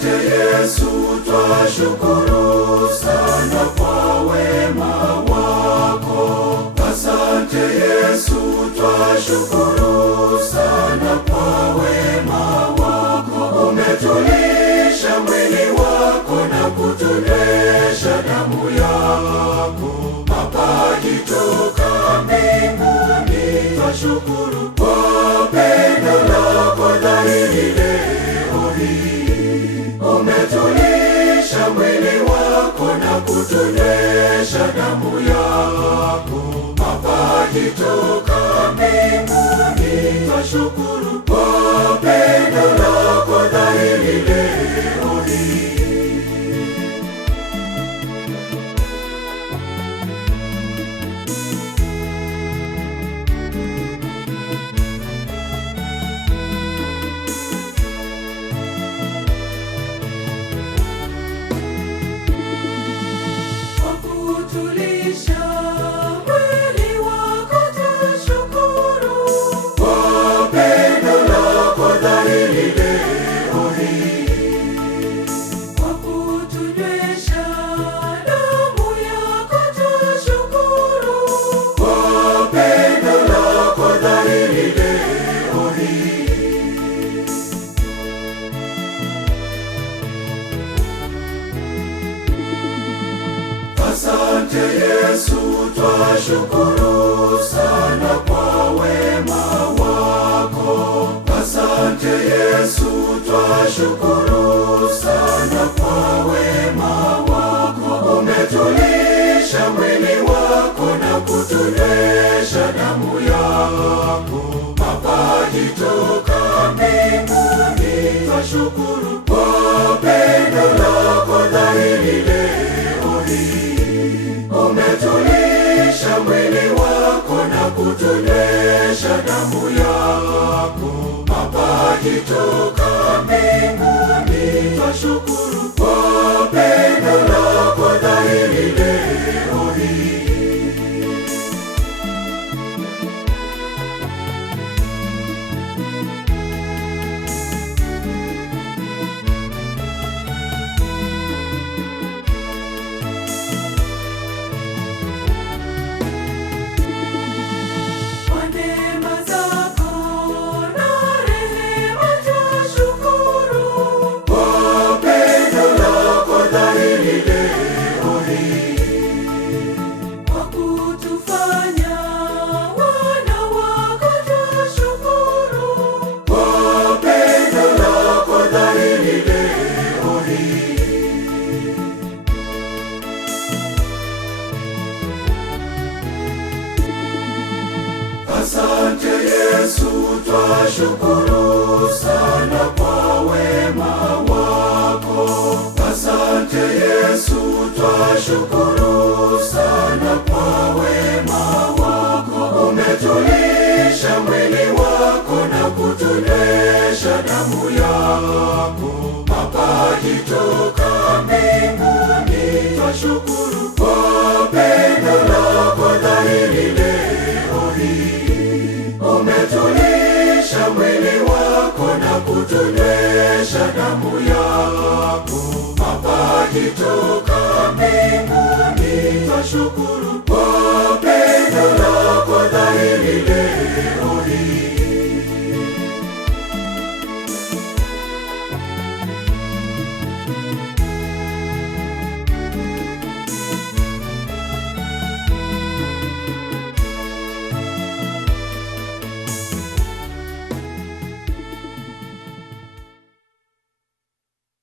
Asante Yesu, twashukuru sana kwa wema wako. Asante Yesu, twashukuru sana kwa wema wako. Umetulisha mwili wako na kutunywesha damu yako. Mapaji toka mbinguni, twashukuru kwa pendo lako dhahiri leo hii. Umetulisha mwili wako na kutunywesha damu yako. Mapaji toka mbinguni, twashukuru kwa pendo lako dhahiri leo hii. Asante Yesu, twashukuru sana kwa wema wako. Asante Yesu, twashukuru sana kwa wema wako. Umetulisha mwili wako na kutunywesha damu yako. Mapaji toka mbinguni, twashukuru kwa pendo lako dhahiri leo hii. Umetulisha mwili wako na kutunywesha damu yako. Mapaji toka mbinguni, twashukuru kwa pendo lako dhahiri leo hii. Asante Yesu, twashukuru sana kwa wema wako. Asante Yesu, twashukuru sana kwa wema wako. Umetulisha mwili wako na kutunywesha damu yako. Mapaji toka mbinguni, twashukuru kwa pendo lako dhahiri leo hii. Umetulisha mwili wako na kutunywesha damu yako. Mapaji toka mbinguni, twashukuru